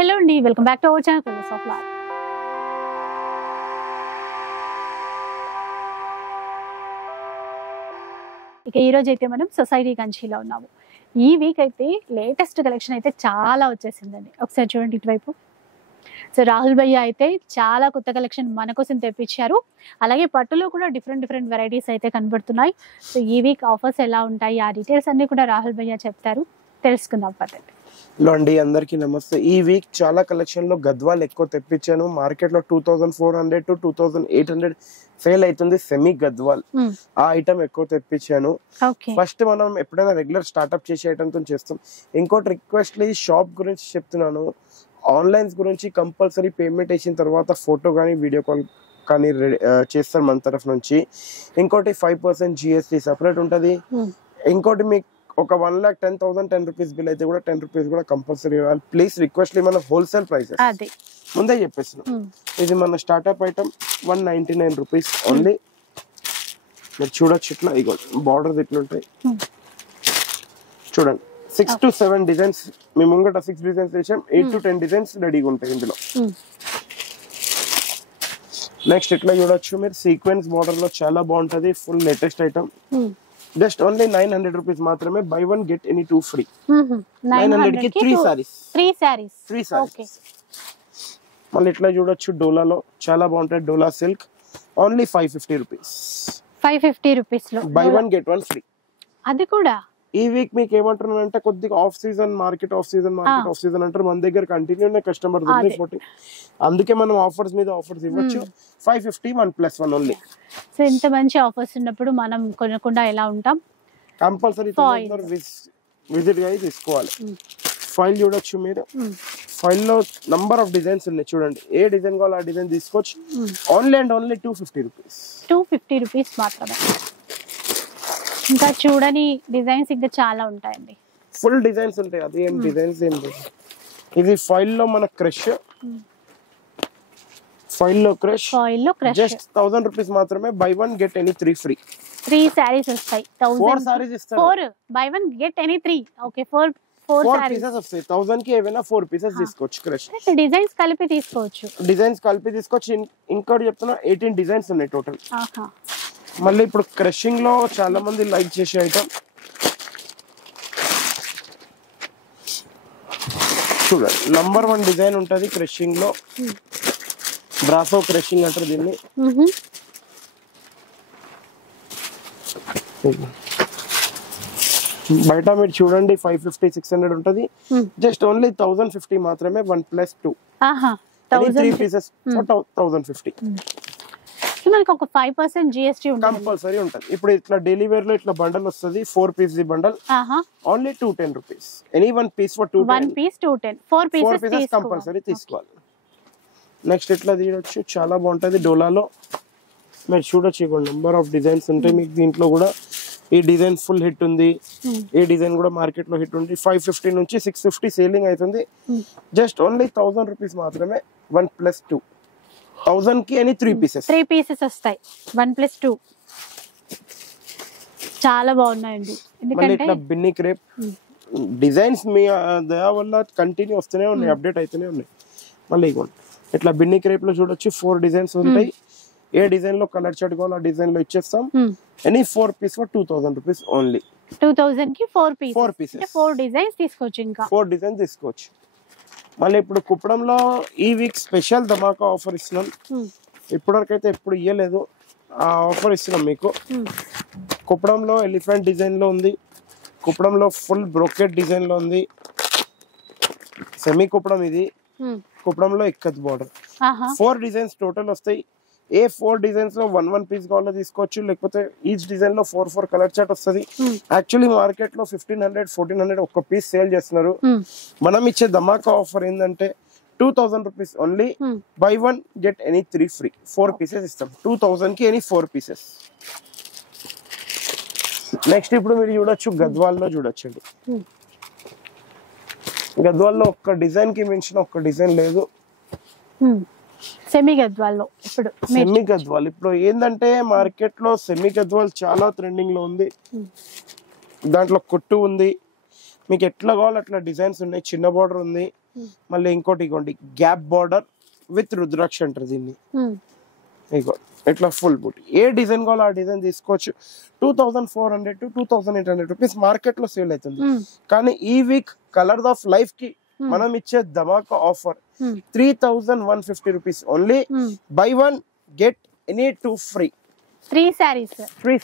Hello అండి, welcome back to our channel colours of life. ఇక ఈ రోజు అయితే మనం సొసైటీ కంచిలో ఉన్నాము. ఈ వీక్ అయితే లేటెస్ట్ కలెక్షన్ అయితే చాలా వచ్చేసిందండి. ఒకసారి చూడండి ఇటువైపు. సో రాహుల్ భయ్య అయితే చాలా కొత్త కలెక్షన్ మన కోసం తెప్పించారు. అలాగే పట్టులో కూడా డిఫరెంట్ వెరైటీస్ అయితే కనబడుతున్నాయి. సో ఈ వీక్ ఆఫర్స్ ఎలా ఉంటాయి, ఆ డీటెయిల్స్ అన్ని కూడా రాహుల్ భయ్య చెప్తారు, తెలుసుకుందాం పదండి. హలో అండి, అందరికీ నమస్తే. ఈ వీక్ చాలా కలెక్షన్ లో గద్వాల్ ఎక్కువ తెప్పించాను. మార్కెట్ లో 2400 to 2800 సేల్ అవుతుంది సెమీ గద్వాల్. ఆ ఐటమ్ ఎక్కువ తెప్పించాను. ఫస్ట్ మనం ఎప్పుడైనా రెగ్యులర్ స్టార్ట్అప్ చేసే ఐటమ్ తో చేస్తాం. ఇంకోటి రిక్వెస్ట్ షాప్ గురించి చెప్తున్నాను. ఆన్లైన్స్ గురించి కంపల్సరీ పేమెంట్ వేసిన తర్వాత ఫోటో కానీ వీడియో కాల్ కానీ చేస్తారు మన తరఫు నుంచి. ఇంకోటి 5% GST సపరేట్ ఉంటుంది. ఇంకోటి మీకు ఒక 1,10,000 10 రూపీస్ బిల్ అయితే కూడా 10 రూపీస్ కూడా కంపల్సరీ ఇవ్వాలి. ప్లీజ్ రిక్వెస్ట్ మన హోల్సేల్ ప్రైసెస్ ముందే చెప్పేస్తున్నాం. ఇది మన స్టార్ట్అప్ ఐటమ్ 199 రూపీస్ ఓన్లీ. మీరు చూడొచ్చు ఇట్లా, ఇగో బార్డర్స్ ఇట్లుంటాయి చూడండి. 6 to 7 డిజైన్స్ మీ ముంగట 6 డిజైన్స్ వేసాం. 8 to 10 డిజైన్స్ రెడీగా ఉంటాయి ఇందులో. నెక్స్ట్ ఇట్లా చూడొచ్చు మీరు, సీక్వెన్స్ బార్డర్ లో చాలా బాగుంటది. Full latest item. Just only 900 rupees మాత్రమే. Buy 1 get any 2 free. 900 కి 3 సారీస్. మళ్ళీ ఇట్లా చూడొచ్చు, డోలాలో చాలా బాగుంటాయి. డోలా సిల్క్ ఓన్లీ 550 రూపీస్. 550 రూపీస్ లో బై 1 గెట్ 1 ఫ్రీ. అది కూడా ఈ వీక్ మీకు ఏమంటున్నారంటే కొద్దిగా ఆఫ్ సీజన్ మార్కెట్ అంటారు. మన దగ్గర కంటిన్యూ కస్టమర్ అందుకే మనం ఆఫర్స్ మీద ఆఫర్స్ ఇవ్వచ్చు. 550 1+1 ఓన్లీ. సో ఇంత మంచి ఆఫర్స్ ఉన్నప్పుడు మనం కొనకుండా ఎలా ఉంటాం? కంపల్సరీ విజిట్ గా తీసుకోవాలి. ఫైల్ చూడొచ్చు మీరు. ఫైల్ లో నంబర్ ఆఫ్ డిజైన్స్ ఉన్నాయి చూడండి. ఏ డిజైన్ కావాలో ఆ డిజైన్ తీసుకోవచ్చు. Only and only 250 rupees. 250 rupees మాత్రమే. ఇంకా చూడని డిజైన్స్ ఇంకా చాలా ఉంటాయండి. ఫుల్ డిజైన్స్ ఉంటాయి. అది ఏం డిజైన్స్ ఏం లేదు. ఇది ఫైల్ లో మన క్రష్. ఫైల్ లో క్రష్ జస్ట్ 1000 రూపీస్ మాత్రమే. Buy 1 get any 3 free. 3 saris వస్తాయి. 4 సారీస్ ఇస్తారు. 4 by 1 get any 3. Okay, 4 pieces వస్తాయి. 1000 కి ఏమైనా 4 పీసెస్ తీసుకోవచ్చు. క్రష్ డిజైన్స్ కలిపి తీసుకోవచ్చు. ఇంకోటి చెప్తున్నా, 18 డిజైన్స్ ఉన్నాయి టోటల్. మళ్ళీ ఇప్పుడు క్రషింగ్ లో చాలా మంది లైక్ చేసే ఐటమ్ చూడండి. నంబర్ 1 డిజైన్ ఉంటది క్రషింగ్ లో. బ్రాసో క్రషింగ్ అంటారు దీన్ని. బయట మీరు చూడండి 550 600 ఉంటది. జస్ట్ ఓన్లీ 1050 మాత్రమే. 1+2 3 పీసెస్ 1050. మనకి ఒక 5% GST కంపల్సరీ ఉంటది. ఇప్పుడు ఇట్లా డైలీ వేర్ లో ఇట్లా బండల్ వస్తుంది. 4 piece bundle only 210 rupees. Any 1 piece for 210. 4 pieces compulsory తీసుకోవాలి. నెక్స్ట్ ఇట్లా తీయొచ్చు, చాలా బాగుంటది. డోలాలో మీరు చూడొచ్చు, ఇక్కడ నెంబర్ ఆఫ్ డిజైన్స్ ఉంటాయి మీకు. దీంట్లో కూడా ఈ డిజైన్ ఫుల్ హిట్ ఉంది. ఈ డిజైన్ కూడా మార్కెట్ లో హిట్ ఉంది. 550 నుంచి 650 సేలింగ్ అవుతుంది. జస్ట్ ఓన్లీ 1000 రూపీస్ మాత్రమే. 1+2 1000 కి ఎనీ 3 పీసెస్ వస్తాయి. 1+2 చాలా బాగున్నాయండి. ఇట్లా బిన్ని క్రేప్ డిజైన్స్ మీ దయా వల్ల కంటిన్యూ వస్తూనే ఉన్నాయి, అప్డేట్ అవుతూనే ఉన్నాయి. మళ్ళీ ఇట్లా బిన్ని క్రేప్ లో చూడొచ్చు 4 డిజైన్స్ ఉంటాయి. ఏ డిజైన్ లో కలర్ షర్ట్ కావాలో ఆ డిజైన్ లో ఇచ్చేస్తాం. Any 4 piece for 2000 rupees only. 2000 కి 4 పీసెస్. 4 డిజైన్స్ తీసుకోవచ్చు. ఇంకా 4 డిజైన్స్ తీసుకోవచ్చు. మళ్ళీ ఇప్పుడు కుప్పడంలో ఈ వీక్ స్పెషల్ ధమాకా ఆఫర్ ఇస్తున్నాం. ఇప్పటివరకు అయితే ఎప్పుడు ఇయ్యలేదు. ఆ ఆఫర్ ఇస్తున్నాం మీకు. కుప్పడంలో ఎలిఫెంట్ డిజైన్ లో ఉంది. కుప్పడంలో ఫుల్ బ్రోకెట్ డిజైన్ లో ఉంది. సెమీ కుప్పడం ఇది. కుప్పడంలో ఇక్కత్ బార్డర్. 4 డిజైన్స్ టోటల్ వస్తాయి. ఏ 4 డిజైన్స్ లో 1 పీస్ కావాలో తీసుకోవచ్చు. లేకపోతే ఈచ్ డిజైన్ లో 4 కలర్ చార్ట్ వస్తుంది. యాక్చువల్లీ మార్కెట్ లో 1500 1400 ఒక్క పీస్ సేల్ చేస్తున్నారు. మనం ఇచ్చే ధమాకా ఆఫర్ ఏంటంటే 2000 rupees only. By 1 get any 3 free. 4 pieces ఇస్తాం. 2000 కి ఎనీ 4 పీసెస్. నెక్స్ట్ ఇప్పుడు మీరు చూడొచ్చు, గద్వాల్లో చూడొచ్చండి. గద్వాల్లో ఒక్క డిజైన్ కి మించిన ఒక్క డిజైన్ లేదు. సెమీ గద్వాల్లో ఇప్పుడు ఏంటంటే మార్కెట్ లో సెమీ గద్వాల్ చాలా ట్రెండింగ్ లో ఉంది. దాంట్లో కొట్టు ఉంది. మీకు ఎట్లా కావాలి అట్లా డిజైన్స్ ఉన్నాయి. చిన్న బార్డర్ ఉంది. మళ్ళీ ఇంకోటి ఇగోండి గ్యాప్ బార్డర్ విత్ రుద్రాక్ష అంటారు దీన్ని. ఇగో ఇట్లా ఫుల్ బూటీ, ఏ డిజైన్ కావాలో ఆ డిజైన్ తీసుకోవచ్చు. 2400 to 2800 రూపీస్ మార్కెట్ లో సేల్ అవుతుంది. కానీ ఈ వీక్ కలర్ ఆఫ్ లైఫ్ కి మనం ఇచ్చే ధమాకా offer 3150 rupees only. Buy one get any 2 free. 3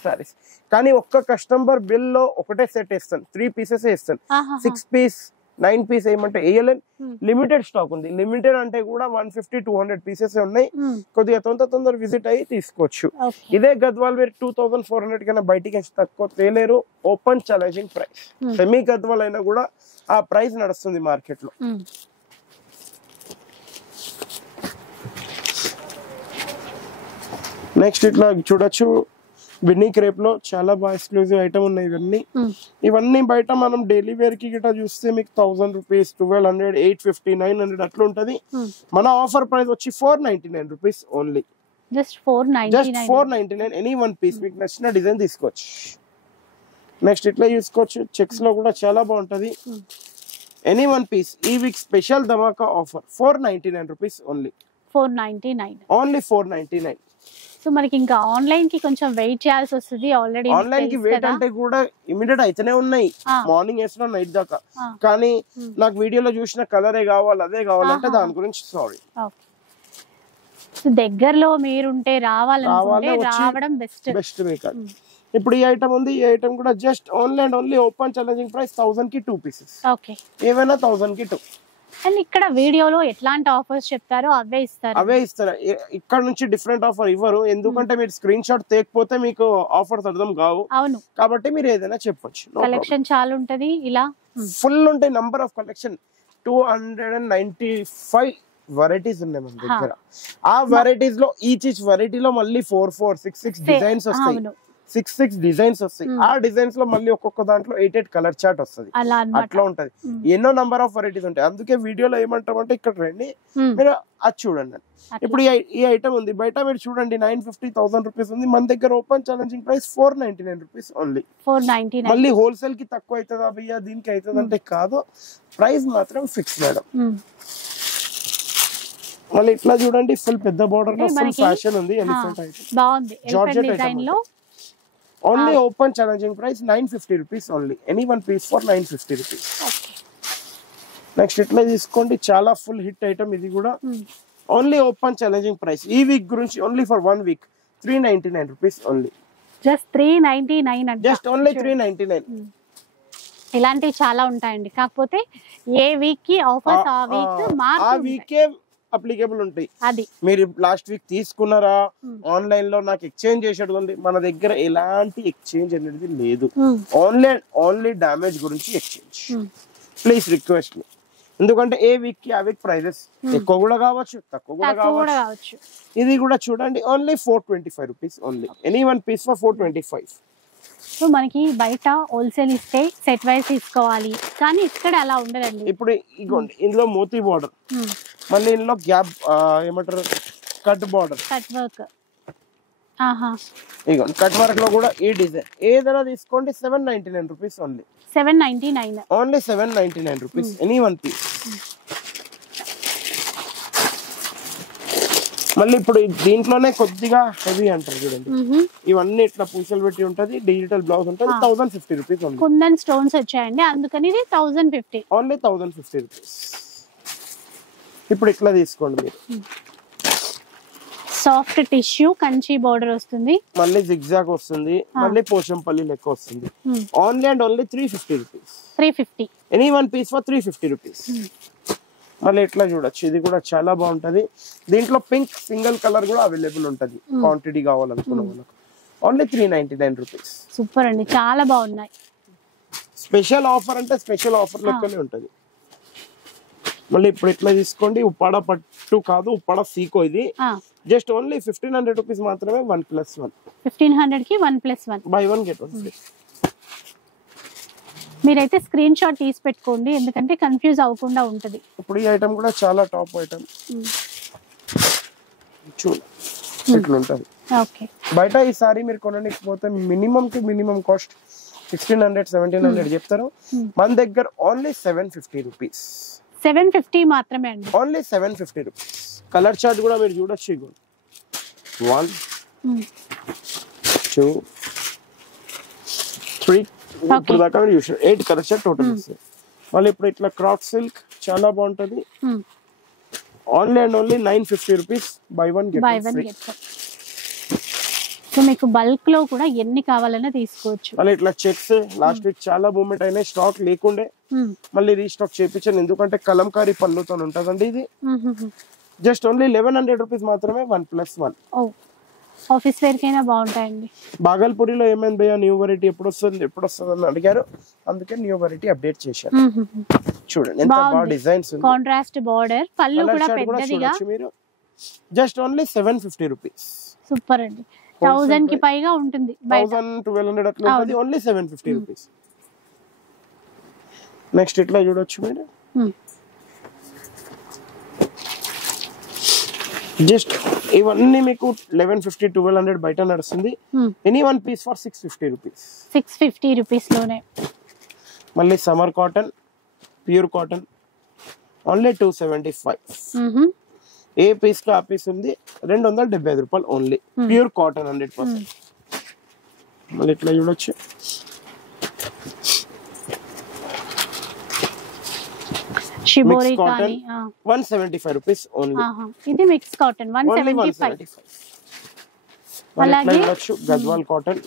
saris. కానీ ఒక్క కస్టమర్ బిల్ లో ఒకటే సెట్ ఇస్తాను, 3 పీసెస్ ఇస్తాను. 6 పీస్ 9 పీస్ ఏమంటే వేయలేను. లిమిటెడ్ స్టాక్ ఉంది. లిమిటెడ్ అంటే కూడా 150-200 పీసెస్ ఉన్నాయి. కొద్దిగా తొందర విజిట్ అయ్యి తీసుకోవచ్చు. ఇదే గద్వాల్ వేర్ 2400 కన్నా బయటికి తక్కువ తేలేరు. Open challenging price. Semi Gadwal అయినా కూడా ఆ ప్రైస్ నడుస్తుంది మార్కెట్ లో. నెక్స్ట్ ఇట్లా చూడొచ్చు, బిన్నీ క్రేప్ లో చాలా బాగా ఎక్స్క్లూజివ్ ఐటమ్ ఉన్నాయి. ఇవన్నీ బయట మనం డైలీ వేర్ కి గిట్ట చూస్తే మీకు 1000 రూపీస్, 1200, 850, 900 అట్లా ఉంటది. మన ఆఫర్ ప్రైస్ వచ్చి 499 rupees only. Just 499. Any 1 piece మీకు నచ్చిన డిజైన్ తీసుకోవచ్చు. నెక్స్ట్ ఇట్లా చూసుకోవచ్చు, చెక్స్ లో కూడా చాలా బాగుంటది. ఎనీ 1 పీస్ ఈ వీక్ స్పెషల్ ధమాకా offer 499 rupees only. 499 only 499. So మనకి ఇంకా ఆన్లైన్ కి కొంచెం వెయిట్ చేయాల్సి వస్తుంది. ఆల్రెడీ ఆన్లైన్ కి వెయిట్ అంటే కూడా ఇమిడియట్ అయితేనే ఉన్నాయి. మార్నింగ్ వేసిన నైట్ దాకా. కానీ నాకు వీడియోలో చూసిన కలరే కావాలి, అదే కావాలంటే దాని గురించి సారీ. దగ్గరలో మీరుంటే రావాలనుకుంటే రావడం బెస్ట్ మీకు. ఇప్పుడు ఈ ఐటమ్ ఉంది. ఈ ఐటమ్ కూడా just only and only open challenging price 1000 కి 2 పీసెస్. ఓకే, ఏమైనా 1000 కి 2. అండ్ ఇక్కడ వీడియోలో ఎట్లాంటి ఆఫర్స్ చెప్తారో అవే ఇస్తారు. ఇక్కడ నుంచి డిఫరెంట్ ఆఫర్ ఇవ్వరు. ఎందుకంటే మీరు స్క్రీన్ షాట్ తేకపోతే మీకు ఆఫర్స్ అర్థం కావు. అవును, కాబట్టి మీరు ఏదైనా చెప్పొచ్చు. కలెక్షన్ చాలా ఉంటది. ఇలా ఫుల్ ఉంటాయి. నంబర్ ఆఫ్ కలెక్షన్ 295 వెరైటీస్ ఉన్నాయి మన దగ్గర. ఆ వెరైటీస్ లో ఈచ్ వెరైటీలో మళ్ళీ 4-6 డిజైన్స్ వస్తాయి. 6 డిజైన్స్ వస్తాయి. ఆ డిజైన్స్ లో మళ్ళీ ఒక్కొక్క దాంట్లో 8 కలర్ చార్ట్ వస్తుంది. అట్లా ఉంటది. ఎన్నో నంబర్ ఆఫ్ వెరైటీస్ ఉంటాయి. అందుకే వీడియోలో ఏమంటామంటే ఇక్కడ రండి, మీరు అది చూడండి. ఇప్పుడు ఈ ఐటమ్ ఉంది బయట, మీరు చూడండి 950-1000 రూపీస్ ఉంది. మన దగ్గర open challenging price 499 rupees only. 499. మళ్ళీ హోల్సేల్ కి తక్కువ అవుతుందా భయ్యా, దీనికి అవుతుంది అంటే కాదు, ప్రైస్ మాత్రం ఫిక్స్ మేడం. మళ్ళీ ఇట్లా చూడండి, ఫుల్ పెద్ద బోర్డర్ లో ఫుల్ ఫ్యాషన్ ఉంది. ఎలిఫెంట్ ఐటమ్ బాగుంది. జార్జెట్ డిజైన్ లో only open challenging price 950 rupees only. Any 1 piece for 950 rupees. Next ఇట్లా తీసుకోండి, చాలా ఫుల్ హిట్ ఐటమ్ ఇది కూడా. ఓన్లీ ఓపెన్ ఛాలెంజింగ్ ప్రైస్ ఈ వీక్ గురించి only for 1 week 399 rupees only. Just 399 అంటే జస్ట్ ఓన్లీ 399. ఇలాంటివి చాలా ఉంటాయండి. కాకపోతే ఏ వీక్ కి ఆఫర్స్ ఆ వీకే అప్లికేబుల్ ఉంటాయి. అది మీరు లాస్ట్ వీక్ తీసుకున్నారా, ఆన్లైన్ లో నాకు ఎక్స్చేంజ్ చేసేది ఉంది. మన దగ్గర ఎలాంటి ఎక్స్చేంజ్ అనేది లేదు. ఓన్లీ డామేజ్ గురించి ఎక్స్చేంజ్. ప్లీజ్ రిక్వెస్ట్ మీ. ఎందుకంటే ఏ వీక్ కి ఆ వీక్ ప్రైజెస్ ఎక్కువ కూడా కావచ్చు, తక్కువ కూడా కావచ్చు. ఇది కూడా చూడండి, only 425 rupees only. Any 1 piece for 425. So మనకి బయట హోల్సేల్ ఇస్తే సెట్ వైస్ తీసుకోవాలి, కానీ ఇక్కడ అలా ఉండదండి. ఇప్పుడు ఇగోండి, ఇందులో మోతీ బార్డర్, మళ్ళీ ఇందులో గ్యాప్ ఏమంటారు కట్ బార్డర్, కట్ వర్క్. ఇగోండి కట్ వర్క్ లో కూడా ఈ డిజైన్ ఏదైనా తీసుకోండి 799 rupees only. 799 only 799 rupees. Any 1 piece. మళ్ళీ ఇప్పుడు దీంట్లోనే కొద్దిగా హెవీ అంటారు చూడండి, ఇవన్నీ ఇట్లా పూసలు పెట్టి ఉంటది, డిజిటల్ బ్లౌజ్ ఉంటది. 1050 రూపీస్ ఓన్లీ. కుందన్ స్టోన్స్ వచ్చాయండి, అందుకని ఇది 1050. Only 1050 rupees. ఇప్పుడు ఇట్లా తీసుకోండి మీరు. సాఫ్ట్ టిష్యూ కంచి బోర్డర్ వస్తుంది, మళ్ళీ జిగ్జాగ్ వస్తుంది, మళ్ళీ పోచంపల్లి లెక్క వస్తుంది. Only and only 350 rupees. 350. Any 1 piece for 350 rupees. మళ్ళీ ఎట్లా చూడొచ్చు, ఇది కూడా చాలా బాగుంటది. దీంట్లో పింక్ సింగిల్ కలర్ కూడా అవైలబుల్ ఉంటది, క్వాంటిటీ కావాలనుకున్న వాళ్ళకి. Only 399 rupees. సూపర్ అండి, చాలా బాగున్నాయి. స్పెషల్ ఆఫర్ అంటే స్పెషల్ ఆఫర్ లెక్కనే ఉంటది. మళ్ళీ ఇప్పుడు ఎట్లా తీసుకోండి, ఉప్పాడ పట్టు కాదు, ఉప్పాడ సీకో. ఇది జస్ట్ ఓన్లీ 1500 రూపీస్ మాత్రమే. 1+1. 1500 కి 1+1. By 1 get 1 free. మీరైతే స్క్రీన్ షాట్ తీసి పెట్టుకోండి, ఎందుకంటే కన్ఫ్యూజ్ అవ్వకుండా ఉంటది. ఇప్పుడు ఈ ఐటమ్ కూడా చాలా టాప్ ఐటమ్. చూడు ఇట్లా ఉంటది. ఓకే, బయట ఈ సారీ మీరు కొనడానికి పోతే మినిమం టు మినిమం కాస్ట్ 1600-1700 చెప్తారు. మన దగ్గర ఓన్లీ 750 రూపీస్. 750 మాత్రమే అండి. Only 750 rupees. కలర్ చార్ట్ కూడా మీరు చూడొచ్చు. ఇగో 1 2 3 ఇప్పుడు దాకా మీరు చూసారు 8 కలర్ చార్ట్ టోటల్ వస్తాయి. మళ్ళీ ఇప్పుడు ఇట్లా క్రాప్ సిల్క్ చాలా బాగుంటది. Only and only 950 rupees. By one get one free. So మీకు బల్క్ లో కూడా ఎన్ని కావాలన్నా తీసుకోవచ్చు. మళ్ళీ ఇట్లా చెక్స్ లాస్ట్ వీక్ చాలా మూమెంట్ అయినాయి, స్టాక్ లేకుండే మళ్ళీ రీస్టాక్ చేయించాను. ఎందుకంటే కలంకారీ పళ్ళుతో ఉంటదండి ఇది. జస్ట్ ఓన్లీ 1100 రూపీస్ మాత్రమే 1+1. ఆఫీస్ వేర్ కైనా బాగుంటాయండి. బాగల్పూరిలో ఏమైంది భయ్యా న్యూ వెరైటీ ఎప్పుడు వస్తుంది అని అడిగారు, అందుకే న్యూ వెరైటీ అప్డేట్ చేశాను. చూడండి ఎంత బాగా డిజైన్స్ ఉంది. కాంట్రాస్ట్ బోర్డర్, పళ్ళు కూడా పెద్దదిగా. మీరు జస్ట్ ఓన్లీ 750 రూపీస్. సూపర్ అండి. 1000 కి పైగా ఉంటుంది. 1200 అట్లా ఉంటుంది. Only 750 rupees. నెక్స్ట్ ఇట్లా చూడొచ్చు మీరు. జస్ట్ ఇవన్నీ మీకు 1150 1200 బయట నడుస్తుంది. Any one piece for 650 rupees. 650 rupees లోనే. మళ్ళీ summer cotton, pure cotton only 275. ఏ పీస్ కా ఆ పీస్ ఉంది. 275 రూపాయలు ఓన్లీ. Pure cotton 100%. మళ్ళీ ఇట్లా చూడొచ్చు. షిబోరి కానీ 175 రూపీస్ ఓన్లీ. ఇది మిక్స్ కాటన్ 175. అలాగే గద్వాల్ కాటన్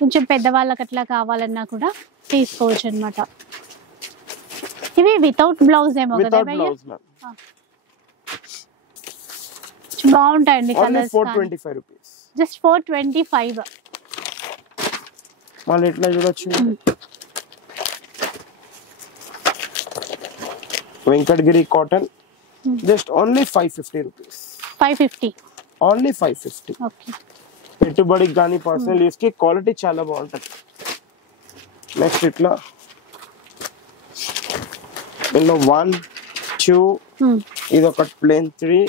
కొంచెం పెద్దవాళ్ళకి అట్లా కావాలన్నా కూడా తీసుకోవచ్చు అన్నమాట. ఇవి వితౌట్ బ్లౌజ్ ఏమో కదా భయ్యా? బాగుంటాయండి కలర్స్. 425 రూపీస్. జస్ట్ 425. మళ్ళీ ఇట్లా చూడొచ్చు. Venkatagiri cotton just only 550 rupees. 550 only 550. Okay. పెట్టుబడికి కానీ పర్సనల్ యూస్ కి క్వాలిటీ చాలా బాగుంటది. నెక్స్ట్ ఇట్లా ఇందులో 1 2 ఇది ఒకటి ప్లేన్ 3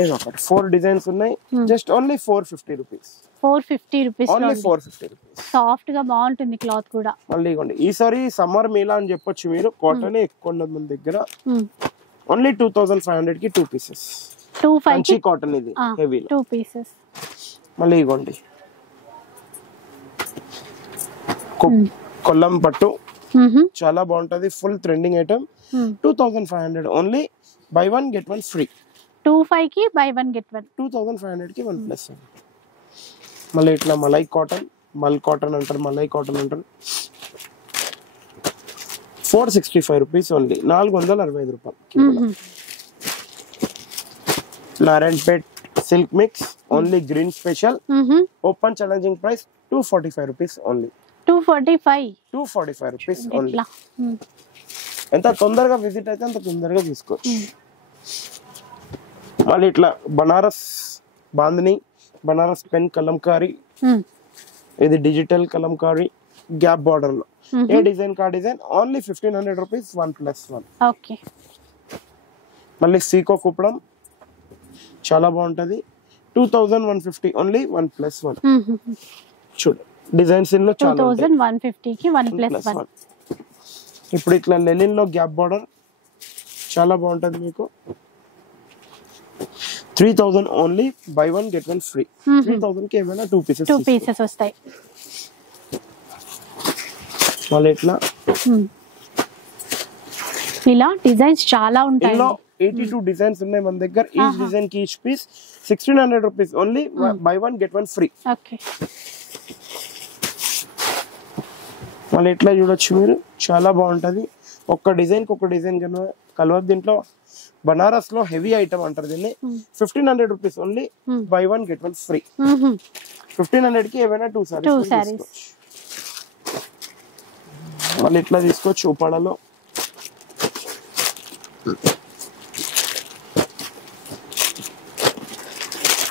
ఇది ఒకటి 4 డిజైన్స్ ఉన్నాయి. Just only 450 rupees. 450 rupees. Only 450 rupees. Soft గా బాగుంటుంది క్లాత్ కూడా. మళ్ళీ ఇవ్వండి. ఈసారి సమ్మర్ మేళా అని చెప్పొచ్చు మీరు. కాటన్ ఎక్కువ ఉన్నది మన దగ్గర. ఓన్లీ 2500 కి 2 పీసెస్. 25 కి కాటన్ ఇది హెవీ 2 పీసెస్. మళ్ళీ ఇవ్వండి కొల్లం పట్టు చాలా బాగుంటది. Full trending item. 2500 only. Buy one get one free. 25 కి బై వన్ గెట్ వన్. 2500 కి 1+1. మళ్ళీ ఇట్లా మలై కాటన్, మల్ కాటన్ అంటారు, మలై కాటన్ అంటారు. 465 రూపీస్ ఓన్లీ. 465 రూపాయలు. Narayanpet silk mix only green special. Open challenging price 245 rupees only. 245 rupees only. ఎంత తొందరగా విజిట్ అయితే అంత తొందరగా తీసుకోవచ్చు. మళ్ళీ ఇట్లా బనారస్ బాందిని, బనారస్ పెన్ కలంకారీ. ఇది డిజిటల్ కలంకారీ గ్యాప్ బార్డర్ లో. ఏ డిజైన్ కా డిజైన్ ఓన్లీ 1500 రూపీస్ 1+1. ఓకే. మళ్ళీ సీకో కుప్పడం చాలా బాగుంటది. 2150 ఓన్లీ 1+1. చూడు డిజైన్స్ ఇందులో చాలా 2150 కి 1+1. ఇప్పుడు ఇట్లా లెనిన్ లో గ్యాప్ బార్డర్ చాలా బాగుంటది మీకు. 3000 only. Buy one get one free. 3000 కి ఏమైనా 2 పీసెస్ వస్తాయి. మళ్ళీ ఇట్లా ఇలా డిజైన్స్ చాలా ఉంటాయి. ఇందులో 82 డిజైన్స్ ఉన్నాయి మన దగ్గర. ఈచ్ డిజైన్ కి each piece 1600 rupees only. Buy one get one free. Okay. మళ్ళీ ఇట్లా చూడొచ్చు మీరు. చాలా బాగుంటది. ఒక్క డిజైన్ కి ఒక డిజైన్ కలవదు దీంట్లో. బనారస్ లో హెవీ ఐటమ్ అంటారు దీన్ని. 1500 rupees only. Buy one get one free. 1500 కి ఏమైనా 2 సారీస్. మళ్ళీ ఇట్లా తీసుకోవచ్చు. ఉపాడలో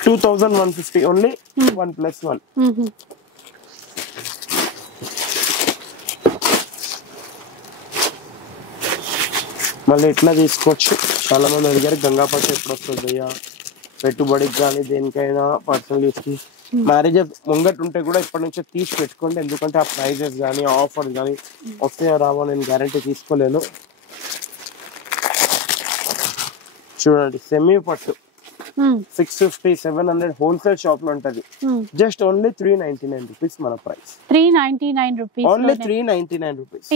2150 ఓన్లీ. 1+1. మళ్ళీ ఇట్లా తీసుకోవచ్చు. చాలా మంది అడిగారు గంగాపట్టు ఎప్పుడు వస్తుంది అయ్యా, పెట్టుబడికి కానీ దేనికైనా పర్సనల్ యూస్ కి. మ్యారేజెస్ ముంగట్ ఉంటే కూడా ఇప్పటి నుంచే తీసి పెట్టుకోండి. ఎందుకంటే ఆ ప్రైజెస్ కానీ ఆఫర్స్ కానీ వస్తాయో రావో నేను గ్యారంటీ తీసుకోలేను. చూడండి సెమీ పట్టు 650 700 హోల్సేల్ షాప్ లో ఉంటది. జస్ట్ ఓన్లీ 399 రూపీస్ మన ప్రైస్. 399 rupees only 399 rupees.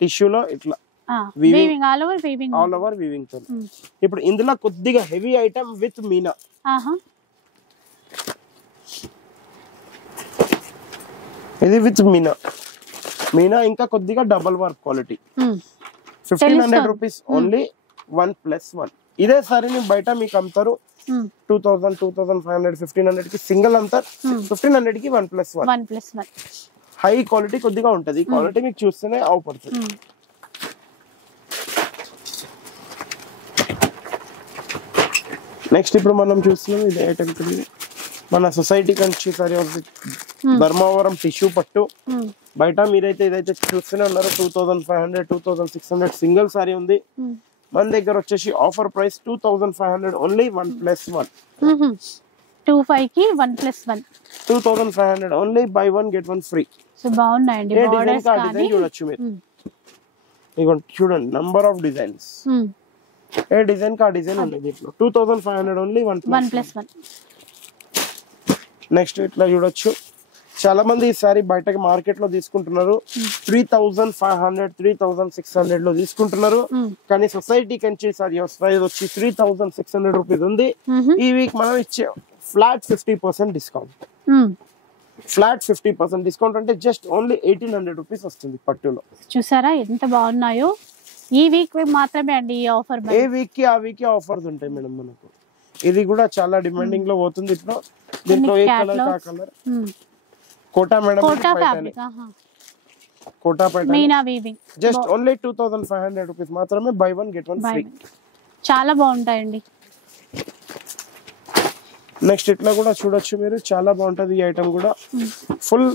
టిష్యూలో ఇట్లా వీవింగ్ ఆల్ ఓవర్ వీవింగ్ తో. ఇప్పుడు ఇందులో కొద్దిగా హెవీ ఐటమ్ విత్ మీనా. ఇది విత్ మీనా ఇంకా కొద్దిగా double work quality. 1500 rupees only 1+1. ఇదే సారీని బయట మీకు అమ్ముతారు 2000 2500 1500 కి సింగిల్ అమ్ముతారు. 1500 కి 1+1. హై క్వాలిటీ కొద్దిగా ఉంటది. క్వాలిటీ మీకు చూస్తేనే అవపడుతుంది. నెక్స్ట్ ఇప్పుడు మనం చూస్తున్నాం ఇది ఐటమ్ మన society Kanchi sorry Dharmavaram tissue పట్టు. బయట మీరైతే ఇదైతే చూస్తూనే ఉన్నారు 2500 2600 సింగిల్ సారీ ఉంది. మన దగ్గర వచ్చేసి ఆఫర్ ప్రైస్ 2500 ఓన్లీ 1+1. 25 కి 1+1 2500 only by 1 get 1 free. So బాగున్నాయండి బోర్డర్స్ కానీ చూడొచ్చు మీరు. ఇగో చూడండి number of designs. A design కా డిజైన్ ఉంది దీంట్లో. 2500 ఓన్లీ 1+1. నెక్స్ట్ ఇట్లా చూడొచ్చు. చాలా మంది ఈ సారీ బయటకి మార్కెట్ లో తీసుకుంటున్నారు 3500 3600 లో తీసుకుంటున్నారు. కానీ సొసైటీ కంచి సారీ వచ్చి 3600 రూపీస్ ఉంది. ఈ వీక్ మనం ఇచ్చే ఫ్లాట్ 50% డిస్కౌంట్. ఫ్లాట్ 50% డిస్కౌంట్ అంటే జస్ట్ ఓన్లీ 1800 రూపీస్ వస్తుంది పట్టులో. చూసారా ఎంత బాగున్నాయో. ఈ వీక్ మాత్రమే అండి ఈ ఆఫర్. ఏ వీక్ కి ఆ వీక్ ఆఫర్స్ ఉంటాయి మేడం మనకు. ఇది కూడా చాలా డిమాండింగ్ లో పోతుంది ఇప్పుడు. దీంట్లో ఏ కలర్ కా కలర్ కోటా మేడం. కోటా మీనా వీవింగ్ జస్ట్ ఓన్లీ 2500 రూపీస్ మాత్రమే బై 1 గెట్ 1 ఫ్రీ. చాలా బాగుంటాయండి. నెక్స్ట్ ఇట్లా కూడా చూడొచ్చు మీరు. చాలా బాగుంటది ఈ ఐటమ్ కూడా. ఫుల్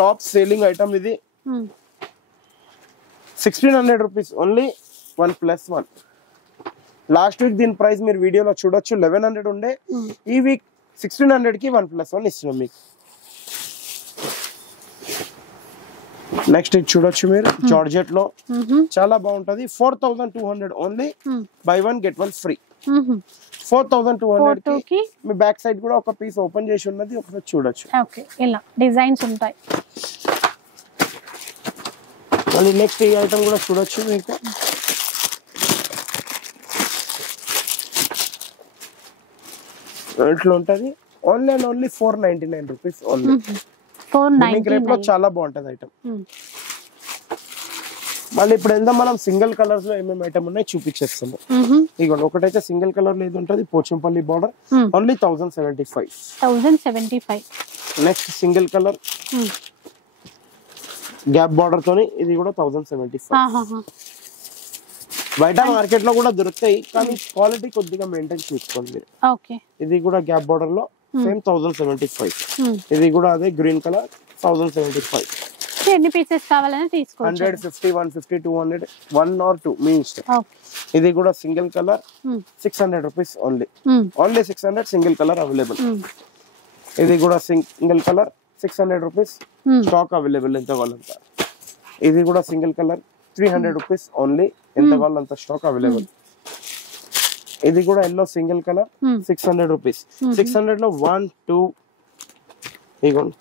టాప్ సేలింగ్ ఐటమ్ ఇది. 1600 రూపీస్ ఓన్లీ 1+1. లాస్ట్ వీక్ దీని ప్రైస్ మీరు వీడియోలో చూడొచ్చు 1100 ఉండే. ఈ వీక్ 1600 కి 1+1 ఇస్తున్నాం మీకు. నెక్స్ట్ ఇది చూడొచ్చు మీరు జార్జెట్ లో. చాలా బాగుంటది. 4200 ఓన్లీ బై 1 గెట్ 1 ఫ్రీ. 4200 కి మీ బ్యాక్ సైడ్ కూడా ఒక పీస్ ఓపెన్ చేసి ఉన్నది, ఒకసారి చూడొచ్చు. ఓకే ఇలా డిజైన్స్ ఉంటాయి. మళ్ళీ నెక్స్ట్ ఈ ఐటమ్ కూడా చూడొచ్చు మీకు. ఇట్లా ఉంటది. Only and only 499 rupees only. 499 చాలా బాగుంటది ఐటమ్. మళ్ళీ ఇప్పుడు వెళ్దాం మనం సింగిల్ కలర్స్ లో ఏమేమి ఐటమ్ ఉన్నాయి చూపించేస్తాము. ఇదిగోండి ఒకటైతే సింగిల్ కలర్ లో ఏది ఉంటది Pochampally border only 1075. Next single colour gap border తోని ఇది కూడా 1075. బయట మార్కెట్ లో కూడా దొరుకుతాయి కానీ క్వాలిటీ కొద్దిగా మెయింటైన్ చేసుకోండి మీరు. ఇది కూడా గ్యాప్ బార్డర్ లో సేమ్ 1075. ఇది కూడా అదే గ్రీన్ కలర్ 1075. ఎన్ని పీసెస్ కావాలని తీసుకోవచ్చు. 150 150 200 1 or 2 మీ ఇష్టం. ఇది కూడా single colour 600 rupees only. Only 600 single colour available. ఇది కూడా single colour 600 rupees stock available ఎంత కావాలంత. ఇది కూడా సింగిల్ కలర్ 300 రూపీస్ ఓన్లీ ఎంత కావాలంత స్టాక్ అవైలబుల్. ఇది కూడా ఎల్లో సింగిల్ కలర్ 600 రూపీస్. 600 లో 1 2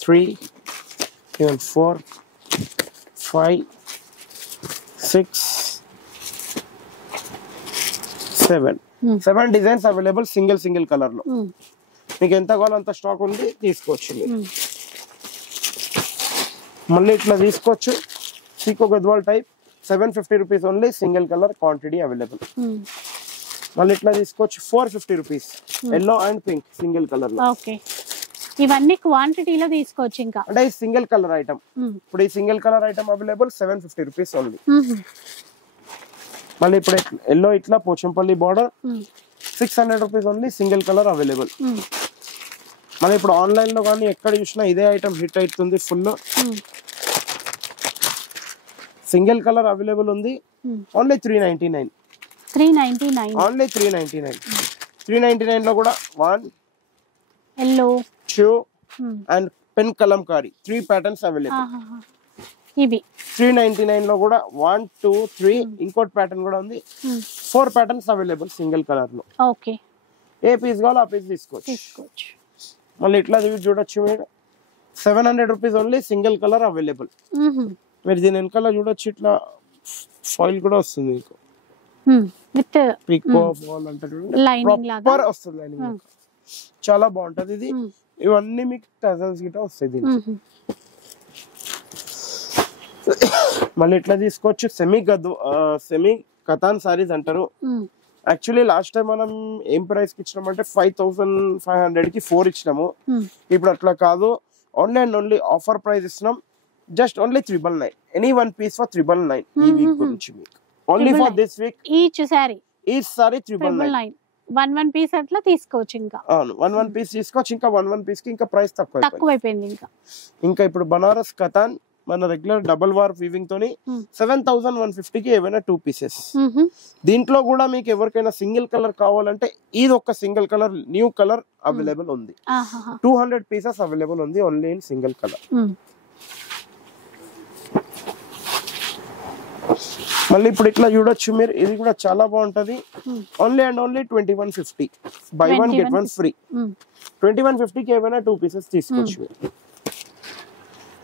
3 4 5 6 7 డిజైన్స్ అవైలబుల్ సింగిల్ కలర్ లో. మీకు ఎంత కావాలంత స్టాక్ ఉంది తీసుకోవచ్చు. మళ్ళీ ఇట్లా తీసుకోవచ్చు. సీకో Gadwal type 750 rupees only single colour quantity available. మళ్ళీ ఇట్లా తీసుకోవచ్చు 450 rupees yellow and pink single colour లో. ఇవన్నీ క్వాంటిటీలో తీసుకోవచ్చు. ఇంకా అంటే ఈ సింగిల్ కలర్ ఐటమ్ ఇప్పుడు ఈ single colour item available 750 rupees only. మళ్ళీ ఇప్పుడు ఎల్లో ఇట్లా Pochampally border 600 rupees only single colour available. మళ్ళీ ఇప్పుడు ఆన్లైన్ లో కానీ ఎక్కడ చూసినా ఇదే ఐటమ్ హిట్ అవుతుంది ఫుల్. సింగిల్ కలర్ అవైలబుల్ ఉంది ఓన్లీ 399. ఓన్లీ 399. 399 లో కూడా 1 yellow 2 and pen Kalamkari 3 patterns available. ఇవి 399 లో కూడా 1 2 3 ఇంకోటి ప్యాటర్న్ కూడా ఉంది. 4 ప్యాటర్న్స్ అవైలబుల్ సింగిల్ కలర్ లో. ఓకే, ఏ పీస్ కావాలో ఆ పీస్ తీసుకోవచ్చు. మళ్ళీ ఇట్లా చూడొచ్చు మీరు 700 rupees only single colour available. మీరు దీని వెనకాల చూడొచ్చు ఇట్లా ఫాయిల్ కూడా వస్తుంది మీకు విత్ పికో బాల్ అంటే లైనింగ్ లాగా వస్తుంది. లైనింగ్ చాలా బాగుంటది ఇది. ఇవన్నీ మీకు టజల్స్ గిట్ట వస్తాయి దీనికి. మళ్ళీ ఇట్లా తీసుకోవచ్చు సెమీ కతాన్ సారీస్ అంటారు. యాక్చువల్లీ లాస్ట్ టైం మనం ఏం ప్రైస్ కి ఇచ్చినామంటే 5500 కి 4 ఇచ్చినాము. ఇప్పుడు అట్లా కాదు, only and only offer price ఇస్తున్నాం. Just only 399. Any one piece for 399 ఈ వీక్ గురించి మీకు. Only for this week each sari 399. 1 piece అట్లా తీసుకోవచ్చు. ఇంకా అవును, 1 పీస్ తీసుకోవచ్చు. ఇంకా 1 పీస్ కి ఇంకా ప్రైస్ తక్కువైపోయింది. ఇంకా ఇప్పుడు బనారస్ కతాన్ మన రెగ్యులర్ డబుల్ వార్ వీవింగ్ తోని 7150 కి ఏవైనా 2 పీసెస్. దీంట్లో కూడా మీకు ఎవరికైనా సింగిల్ కలర్ కావాలంటే ఇది ఒక single colour new colour available ఉంది. 200 పీసెస్ అవైలబుల్ ఉంది ఓన్లీ ఇన్ సింగిల్ కలర్. మళ్ళీ ఇప్పుడు ఇట్లా చూడొచ్చు మీరు, ఇది కూడా చాలా బాగుంటది. Only and only 2150. By 1 get 1 free. 2150 కి ఏమైనా 2 పీసెస్ తీసుకోవచ్చు.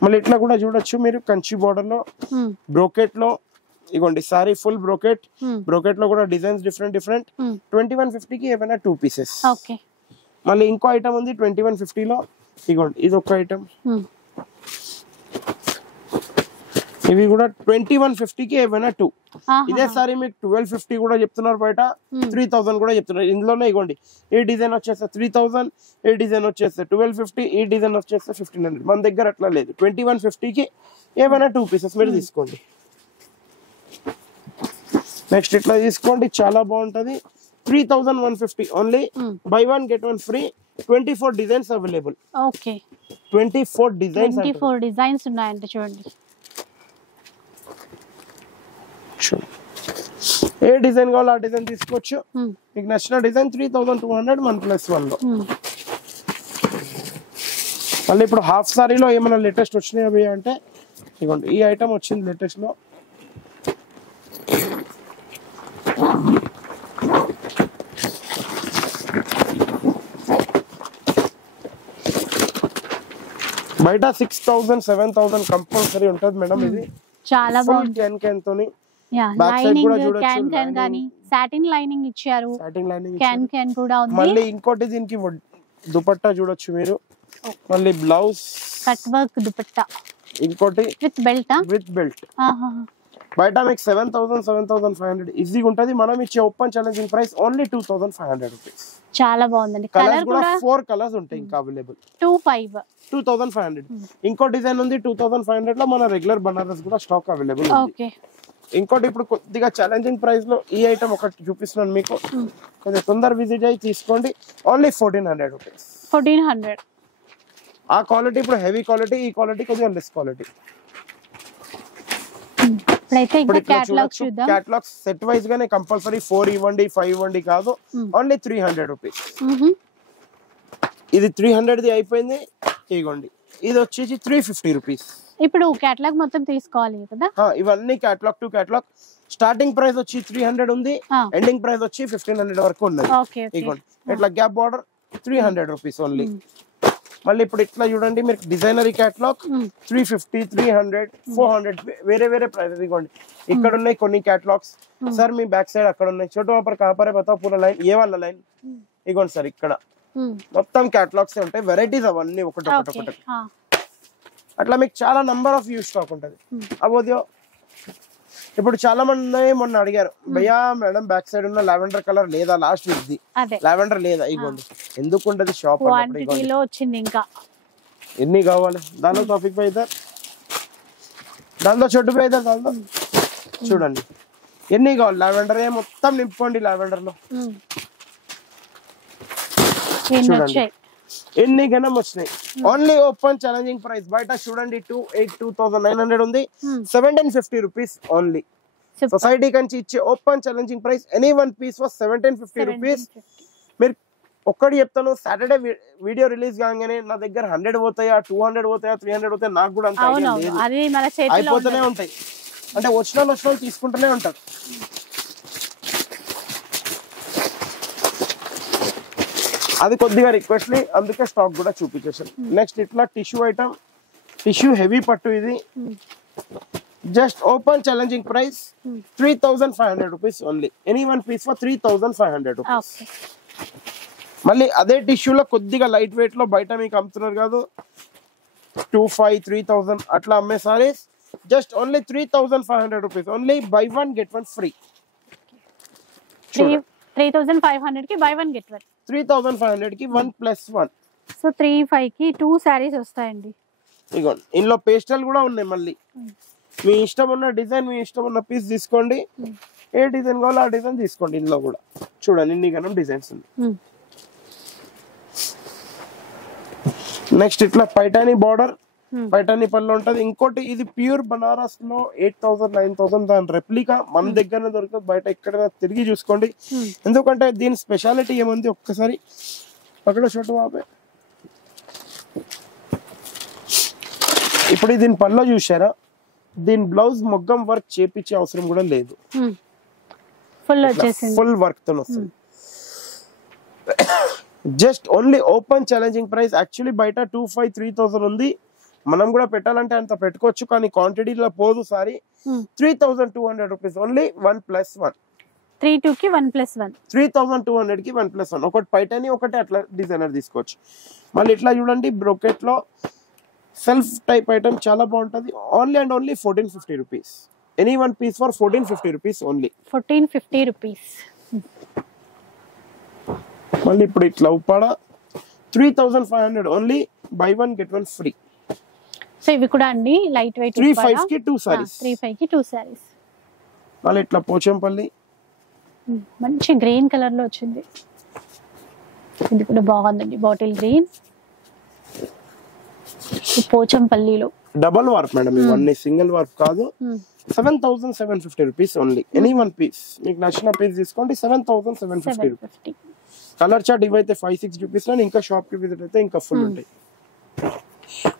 మళ్ళీ ఇట్లా కూడా చూడొచ్చు మీరు కంచి బోర్డర్ లో బ్రోకెట్ లో. ఇగోండి సారీ ఫుల్ బ్రోకెట్. బ్రోకెట్ లో కూడా డిజైన్స్ డిఫరెంట్ 2150 కి ఏమైనా 2 పీసెస్. మళ్ళీ ఇంకో ఐటమ్ ఉంది 2150 లో. ఇగోండి ఇది ఒక ఐటమ్. ఇవి కూడా 2150 కి ఏమైనా 2. ఇదే సారీ మీకు 1250 కూడా చెప్తున్నారు, బయట 3000 కూడా చెప్తున్నారు. ఇందులోనే ఇగోండి ఈ డిజైన్ వచ్చేస్తే 3000, ఈ డిజైన్ వచ్చేస్తే 1250, ఈ డిజైన్ వచ్చేస్తే 1500. మన దగ్గర అట్లా లేదు. 2150 కి ఏమైనా 2 పీసెస్ మీరు తీసుకోండి. నెక్స్ట్ ఇట్లా తీసుకోండి, చాలా బాగుంటది. 3150 only. By 1 get 1 free. 24 designs available. Okay, 24 designs ఉన్నాయంటే చూడండి. ఏ డిజైన్ కావాలో ఆ డిజైన్ తీసుకోవచ్చు. మీకు నచ్చిన డిజైన్ 3200 1+1 లో. మళ్ళీ ఇప్పుడు హాఫ్ సారీలో ఏమైనా లేటెస్ట్ వచ్చినాయి అవి అంటే ఇదిగోండి ఈ ఐటమ్ వచ్చింది లేటెస్ట్ లో. బయట 6000 7000 కంపల్సరీ ఉంటది మేడం. ఇది చాలా బాగుంది. క్యాన్ తోని సాటిన్ లైనింగ్ ఇచ్చారు. క్యాన్ కూడా ఉంది. మళ్ళీ ఇంకోటి దీనికి దుపట్టా చూడొచ్చు మీరు. మళ్ళీ బ్లౌజ్ కట్ వర్క్ దుపట్టా. ఇంకోటి విత్ బెల్ట్. బయట మీకు 7000 7500 ఈజీగా ఉంటది. మనం ఇచ్చే open challenging price only 2500 rupees. చాలా బాగుందండి. కలర్ కూడా 4 కలర్స్ ఉంటాయి ఇంకా అవైలబుల్. 2500. ఇంకో డిజైన్ ఉంది 2500 లో. మన రెగ్యులర్ బనారస్ కూడా స్టాక్ అవైలబుల్ ఉంది. ఇంకోటి ఇప్పుడు కొద్దిగా ఛాలెంజింగ్ ప్రైస్ లో ఈ ఐటమ్ ఒకటి చూపిస్తున్నాను మీకు. కొంచెం తొందర విజిట్ అయ్యి తీసుకోండి. Only 1400 rupees. 1400. ఆ క్వాలిటీ ఇప్పుడు హెవీ క్వాలిటీ, ఈ క్వాలిటీ కొద్దిగా less quality. Catalogues set wise గానే కంపల్సరీ 4 ఇవ్వండి 5 ఇవ్వండి కాదు. Only 300 rupees. ఇది 300ది అయిపోయింది. ఇగోండి ఇది వచ్చేసి 350 రూపీస్. ఇప్పుడు కేటలాగ్ మొత్తం తీసుకోవాలి కదా. ఇవన్నీ catalogue to catalogue. Starting price వచ్చి 300 ఉంది, ఎండింగ్ ప్రైస్ వచ్చి 1500 వరకు ఉన్నది. ఇగోండి ఇట్లా గ్యాప్ బార్డర్ 300 రూపీస్ ఓన్లీ. మళ్ళీ ఇప్పుడు ఇట్లా చూడండి మీరు డిజైనరీ కేటలాగ్ 350 300 400 వేరే వేరే ప్రైస్. ఇగోండి ఇక్కడ ఉన్నాయి కొన్ని కేటలాగ్స్. సార్ మీ బ్యాక్ సైడ్ అక్కడ ఉన్నాయి. చోటు వహాं पर कहां पर है बताओ पूरा लाइन ये वाला लाइन. ఇగోండి సార్ ఇక్కడ మొత్తం కేటలాగ్స్ ఉంటాయి. వెరైటీస్ అవన్నీ ఒకటి. అట్లా మీకు చాలా నంబర్ ఆఫ్ యూస్ స్టాక్ ఉంటది. అబోదియో ఇప్పుడు చాలా మంది మొన్న అడిగారు, భయ్యా మేడం బ్యాక్ సైడ్ ఉన్న లావెండర్ కలర్ లేదా, లాస్ట్ వీక్ ది లావెండర్ లేదా. ఇగోండి ఎందుకు ఉంటది షాప్ క్వాంటిటీలో వచ్చింది. ఇంకా ఎన్ని కావాలి దానిలో టాపిక్ పై ఇద్దరు, దానిలో చెట్టు పై ఇద్దరు, దానిలో చూడండి ఎన్ని కావాలి. లావెండర్ మొత్తం నింపుకోండి. లావెండర్ లో చూడండి ఎన్ని గణం వచ్చినాయి. Only open challenging price. బయట చూడండి 2900 ఉంది. 1750 రూపీస్ ఓన్లీ. సొసైటీ కంచి ఇచ్చే open challenging price. Any one piece was 1750 rupees. మీరు ఒక్కటి చెప్తాను, సాటర్డే వీడియో రిలీజ్ కాగానే నా దగ్గర 100 పోతాయా, 200 పోతాయా, 300 పోతాయా నాకు కూడా అంత idea అవునవును, లేదు. అది మన చేతిలో అయిపోతూనే ఉండదు. ఉంటాయి. అంటే వచ్చిన తీసుకుంటూనే ఉంటారు. అది కొద్దిగా రిక్వెస్ట్లీ, అందుకే స్టాక్ కూడా చూపించేసాను. నెక్స్ట్ ఇట్లా టిష్యూ ఐటమ్, టిష్యూ హెవీ పట్టు ఇది. Just open challenging price 3,500 rupees only. Any one piece for 3,500 rupees. Okay. మళ్ళీ అదే టిష్యూలో కొద్దిగా లైట్ వెయిట్ లో బయట మీకు అమ్ముతున్నారు కాదు 2,500, 3,000 అట్లా అమ్మే saris just only 3,500 rupees. Only buy one get one free. 3,500 కి బై వన్ గెట్ వన్. 3,500 కి 1+1. సో 3,500 కి 2 సారీస్ వస్తాయండి. ఇగోండి, ఇందులో పేస్టల్ కూడా ఉన్నాయి. మళ్ళీ మీ ఇష్టం ఉన్న డిజైన్, మీ ఇష్టం ఉన్న పీస్ తీసుకోండి. ఏ డిజైన్ కావాలో ఆ డిజైన్ తీసుకోండి. ఇందులో కూడా చూడండి ఇన్ని గణం డిజైన్స్ ఉన్నాయి. నెక్స్ట్ ఇట్లా పైటానీ బార్డర్, పైటానీ పళ్ళు ఉంటది. ఇంకోటి ఇది ప్యూర్ బనారస్ లో 8,000, 9,000 దాని రెప్లికా మన దగ్గరనే దొరుకుతుంది. బయట ఎక్కడైనా తిరిగి చూసుకోండి. ఎందుకంటే దీని స్పెషాలిటీ ఏముంది ఒక్కసారి పక్కన చోటు బాబే. ఇప్పుడు దీని పళ్ళు చూసారా, దీని బ్లౌజ్ మొగ్గం వర్క్ చేపించే అవసరం కూడా లేదు. ఫుల్ వచ్చేసింది, ఫుల్ వర్క్ తో వస్తుంది. Just only open challenging price. Actually బయట 2,500, 3,000 ఉంది. మనం కూడా పెట్టాలంటే అంత పెట్టుకోవచ్చు, కానీ క్వాంటిటీలో పోదు సారీ. 3,200 rupees only 1+1. 3,200 కి 1+1. 3,200 కి 1+1. ఒకటి పైటని, ఒకటి అట్లా డిజైనర్ తీసుకోవచ్చు. మళ్ళీ ఇట్లా చూడండి బ్రోకెట్ లో సెల్ఫ్ టైప్ ఐటమ్ చాలా బాగుంటది. Only and only 1,450 rupees. Any one piece for 1,450 rupees only. 1,450 rupees. మళ్ళీ ఇప్పుడు ఇట్లా Uppada 3,500 only buy one get one free. So ఇవి కూడా అండి లైట్ వెయిట్. 3,500 కి 2 సారీస్. 3,500 కి 2 సారీస్. మళ్ళీ ఇట్లా పోచంపల్లి మంచి గ్రీన్ కలర్ లో వచ్చింది. ఇది కూడా బాగుందండి, బాటిల్ గ్రీన్. పోచంపల్లిలో డబల్ వార్ప్ మేడం, ఇవన్నీ సింగిల్ వార్ప్ కాదు. 7,750 rupees only. Any one piece మీకు నచ్చిన పీస్ తీసుకోండి. 7,750 రూపీస్. కలర్ చార్ట్ ఇవైతే 5-6 రూపీస్. ఇంకా షాప్ కి విజిట్ అయితే ఇంకా ఫుల్ ఉంటాయి.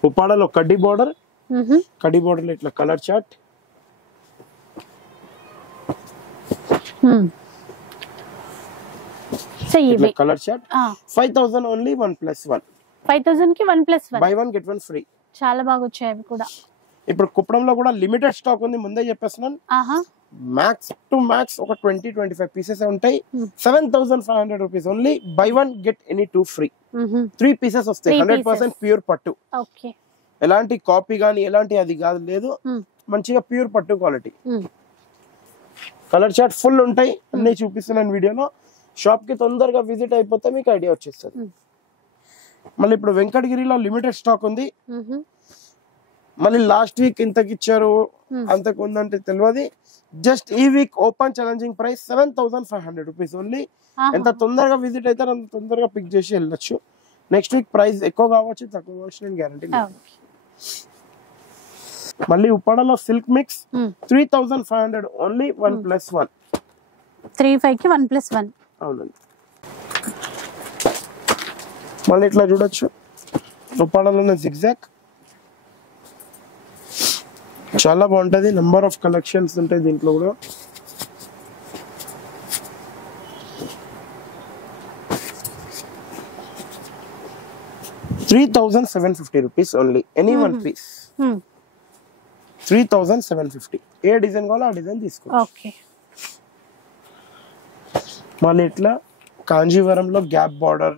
ఉప్పాడలో కడ్డీ బార్డర్, కడ్డీ బార్డర్ లో ఇట్లా colour chart. Colour chart 5,000 only 1+1. 5,000 కి 1+1. By one get one free. చాలా బాగా వచ్చాయి అవి కూడా. ఇప్పుడు కుప్పడంలో కూడా లిమిటెడ్ స్టాక్ ఉంది, ముందే చెప్పేస్తున్నాను. మ్యాక్స్ టు మ్యాక్స్ ఒక 20-25 పీసెస్ ఉంటాయి. 7,500 rupees only. Buy one get any 2 free. 3 pieces వస్తాయి. 100% ప్యూర్ పట్టు. ఎలాంటి కాపీ గానీ ఎలాంటి అది కాదు లేదు, మంచిగా ప్యూర్ పట్టు క్వాలిటీ. కలర్ చార్ట్ ఫుల్ ఉంటాయి, అన్ని చూపిస్తున్నాను వీడియోలో. షాప్ కి తొందరగా విజిట్ అయిపోతే మీకు ఐడియా వచ్చేస్తుంది. మళ్ళీ ఇప్పుడు వెంకటగిరిలో లిమిటెడ్ స్టాక్ ఉంది. మళ్ళీ లాస్ట్ వీక్ ఇంతకి ఇచ్చారు, అంతకు ఉందంటే తెలియదు. జస్ట్ ఈ week open challenging price 7,500 rupees only. ఎంత తొందరగా విజిట్ అయితే అంత తొందరగా పిక్ చేసి వెళ్ళొచ్చు. నెక్స్ట్ వీక్ ప్రైస్ ఎక్కువ కావచ్చు, తక్కువ కావచ్చు, నేను గ్యారంటీ. మళ్ళీ ఉప్పాడలో సిల్క్ మిక్స్ 3,500 ఓన్లీ 1+1. 3,500 కి 1+1. అవునండి. మళ్ళీ ఇట్లా చూడొచ్చు ఉప్పాడలో జిగ్జాగ్ చాలా బాగుంటది. నంబర్ ఆఫ్ కలెక్షన్స్ ఉంటాయి దీంట్లో కూడా. ₹3,750 ఓన్లీ. Any one piece 3,750. ఏ డిజైన్ కావాలో ఆ డిజైన్ తీసుకోవచ్చు. మళ్ళీ ఇట్లా కాంజీవరంలో గ్యాప్ బార్డర్,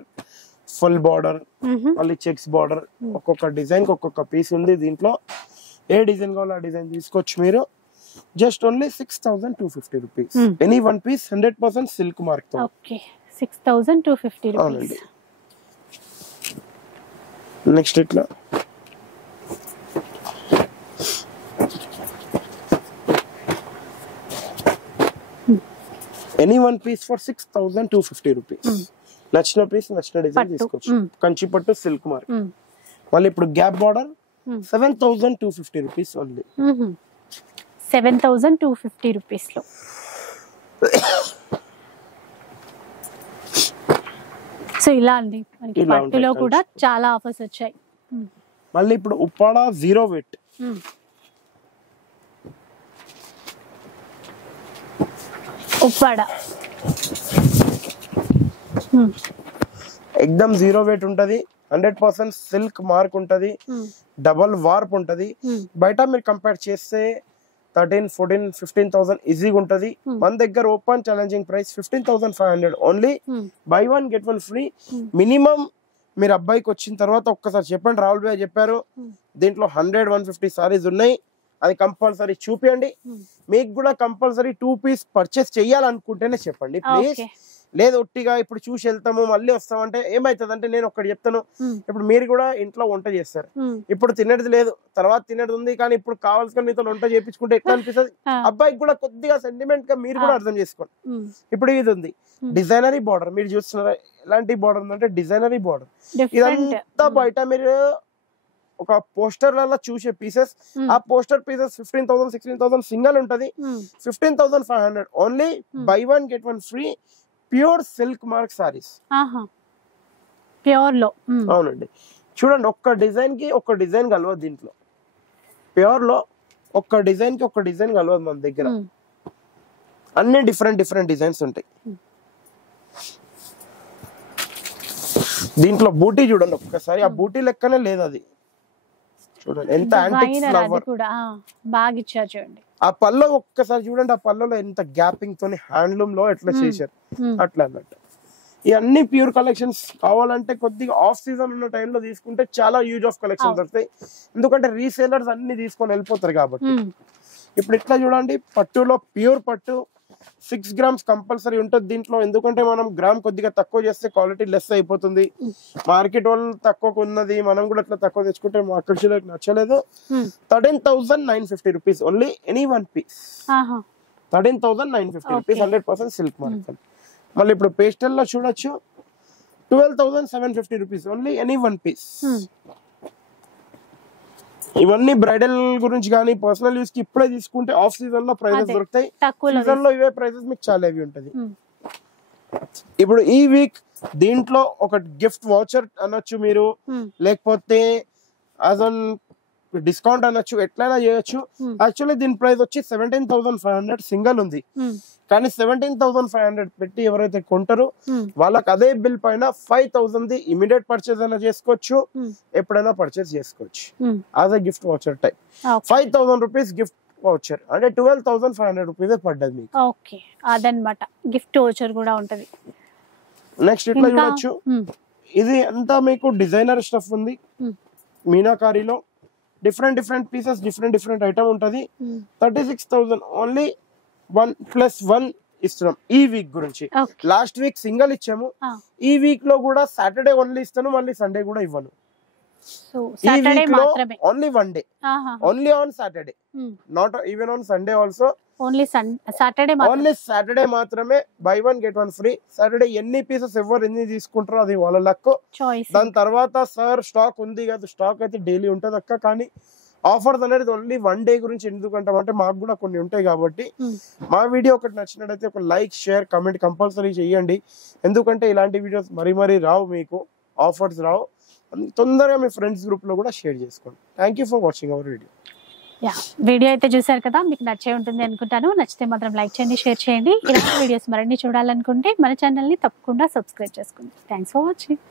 ఫుల్ బార్డర్, మళ్ళీ చెక్స్ బార్డర్, ఒక్కొక్క డిజైన్ ఒక్కొక్క పీస్ ఉంది దీంట్లో. ఏ డిజైన్ కావాలో ఆ డిజైన్ తీసుకోవచ్చు మీరు. Just only 6,250 rupees. Any one piece 100% silk mark తో. 6,250 రూపీస్. నెక్స్ట్ ఇట్లా any one piece for 6,250 rupees. నచ్చిన పీస్ నచ్చిన డిజైన్ తీసుకోవచ్చు. కంచి పట్టు సిల్క్ మార్క్. మళ్ళీ ఇప్పుడు gap border 7,250 rupees only. 7,250 rupees లో. సో ఇలా అండి మనకి ఇలా పట్టులో ఉంటాయి కూడా చాలా ఆఫర్స్ వచ్చాయి. మళ్ళీ ఇప్పుడు ఉప్పాడ 0 weight. ఉప్పాడ ఎక్దమ్ 0 weight ఉంటది, 100% సిల్క్ మార్క్ ఉంటది, డబల్ వార్ప్ ఉంటది. బయట మీరు కంపేర్ చేస్తే 13, 14, 15,000 ఈజీగా ఉంటది. మన దగ్గర open challenging price 15,500 only. By 1 get 1 free. Minimum మీరు అబ్బాయికి వచ్చిన తర్వాత ఒక్కసారి చెప్పండి, రాహుల్ భాయ్ చెప్పారు దీంట్లో 100, 150 సారీస్ ఉన్నాయి, అది కంపల్సరీ చూపియండి. మీకు కూడా కంపల్సరీ 2 పీస్ పర్చేస్ చెయ్యాలనుకుంటేనే చెప్పండి ప్లీజ్. లేదు ఒట్టిగా ఇప్పుడు చూసి వెళ్తాము మళ్ళీ వస్తామంటే ఏమైతుంది అంటే, నేను ఒక్కటి చెప్తాను, ఇప్పుడు మీరు కూడా ఇంట్లో వంట చేస్తారు, ఇప్పుడు తినేది లేదు తర్వాత తినేది ఉంది, కానీ ఇప్పుడు కావాల్సిన మీతో వంట చేయించుకుంటే ఎట్లా అనిపిస్తుంది, అబ్బాయికి కూడా కొద్దిగా సెంటిమెంట్ గా మీరు కూడా అర్థం చేసుకోండి. ఇప్పుడు ఇది ఉంది డిజైనరీ బార్డర్, మీరు చూస్తున్నారా ఎలాంటి బార్డర్ ఉందంటే డిజైనరీ బార్డర్. ఇదంతా బయట మీరు ఒక పోస్టర్ లలో చూసే పీసెస్, ఆ పోస్టర్ పీసెస్ 15,000, 16,000 సింగల్ ఉంటది. 15,500 only. By 1 get 1 free. Pure silk mark saris, pure లో. అవునండి. చూడండి ఒక్క డిజైన్ కి ఒక్క డిజైన్ కలవదు దీంట్లో. ప్యూర్ లో ఒక్క డిజైన్ కి ఒక్క డిజైన్ కలవదు మన దగ్గర, అన్ని డిఫరెంట్ డిఫరెంట్ డిజైన్స్ ఉంటాయి. దీంట్లో బూటీ చూడండి ఒక్కసారి, ఆ బూటీ లెక్కనే లేదు అది. చూడండి ఎంత యాంటిక్ ఫ్లవర్ బాగా ఇచ్చారు చూడండి. ఆ పల్లో ఒక్కసారి చూడండి, ఆ పల్లలో ఎంత గ్యాపింగ్ తోని హ్యాండ్లూమ్ లో ఎట్లా చేశారు అట్లా అన్నట్టు. ఇవన్నీ ప్యూర్ కలెక్షన్స్. కావాలంటే కొద్దిగా ఆఫ్ సీజన్ ఉన్న టైంలో తీసుకుంటే చాలా యూజ్ ఆఫ్ కలెక్షన్ దొరుకుతాయి, ఎందుకంటే రీసేలర్స్ అన్ని తీసుకొని వెళ్ళిపోతారు కాబట్టి. ఇప్పుడు ఇట్లా చూడండి, పట్టులో ప్యూర్ పట్టు 6 grams కంపల్సరీ ఉంటుంది దీంట్లో, ఎందుకంటే మనం గ్రామ్ కొద్దిగా తక్కువ చేస్తే క్వాలిటీ లెస్ అయిపోతుంది. మార్కెట్ వాళ్ళు తక్కువ ఉన్నది, మనం కూడా అట్లా తక్కువ తెచ్చుకుంటే మార్కెట్ నచ్చలేదు. 13,950 rupees only any 1 piece. 13,950 rupees, 100% silk mark. మళ్ళీ ఇప్పుడు పేస్టల్ లో చూడొచ్చు 12,750 rupees ఓన్లీ ఎనీ 1 piece. ఇవన్నీ బ్రైడల్ గురించి కానీ పర్సనల్ యూస్ కి ఇప్పుడే తీసుకుంటే ఆఫ్ సీజన్ లో ప్రైజెస్ దొరుకుతాయి, సీజన్ లో ఇవే ప్రైజెస్ మీకు చాలా హెవీ ఉంటది. ఇప్పుడు ఈ వీక్ దీంట్లో ఒక గిఫ్ట్ వౌచర్ అనొచ్చు మీరు, లేకపోతే యాజ్ ఆన్ డిస్కౌంట్ అనొచ్చు, ఎట్లయినా చేయొచ్చు. యాక్చువల్లీ దీని ప్రైస్ వచ్చి 17,500 సింగల్ ఉంది, కానీ 17,500 పెట్టి ఎవరైతే కొంటారో వాళ్ళకి అదే బిల్ పైన 5,000 ఇమీడియట్ పర్చేస్ అయినా చేసుకోవచ్చు, ఎప్పుడైనా పర్చేస్ చేసుకోవచ్చు. As a gift voucher type 5,000 rupees gift voucher అంటే 12,500 rupees పడ్డది మీకు. ఓకే, అదన్నమాట గిఫ్ట్ వౌచర్ కూడా ఉంటది. నెక్స్ట్ ఇట్లా చూడొచ్చు, ఇది అంతా మీకు డిజైనర్ స్టఫ్ ఉంది, మీనాకారీలో different different pieces, different different item ఉంటది. 36,000 ఓన్లీ. 1+1 ఇస్తున్నాం ఈ వీక్ గురించి. లాస్ట్ వీక్ సింగల్ ఇచ్చాము, ఈ వీక్ లో కూడా సాటర్డే ఓన్లీ ఇస్తాను, మళ్ళీ సండే కూడా ఇవ్వను. ఈ వీక్ లో only 1 day, only on Saturday, not even on Sunday also. Only Saturday మాత్రమే. Buy 1 get 1 free. సాటర్డే ఎన్ని పీసెస్ ఎవరు ఎన్ని తీసుకుంటారో అది వాళ్ళ లక్. దాని తర్వాత సార్ స్టాక్ ఉంది కదా, స్టాక్ అయితే డైలీ ఉంటది అక్క, కానీ ఆఫర్స్ అనేది ఓన్లీ 1 day గురించి ఎందుకంటాం అంటే మాకు కూడా కొన్ని ఉంటాయి కాబట్టి. మా వీడియో ఒకటి నచ్చినట్టయితే ఒక లైక్, షేర్, కమెంట్ కంపల్సరీ చేయండి, ఎందుకంటే ఇలాంటి వీడియోస్ మరీ రావు, మీకు ఆఫర్స్ రావు. తొందరగా మీ ఫ్రెండ్స్ గ్రూప్ లో కూడా షేర్ చేసుకోండి. Thank you for watching our video. Video అయితే చూసారు కదా, మీకు నచ్చే ఉంటుంది అనుకుంటాను. నచ్చితే మాత్రం లైక్ చేయండి, షేర్ చేయండి. ఇలాంటి వీడియోస్ మరిన్ని చూడాలనుకుంటే మన ఛానల్ ని తప్పకుండా సబ్స్క్రైబ్ చేసుకోండి. Thanks for watching.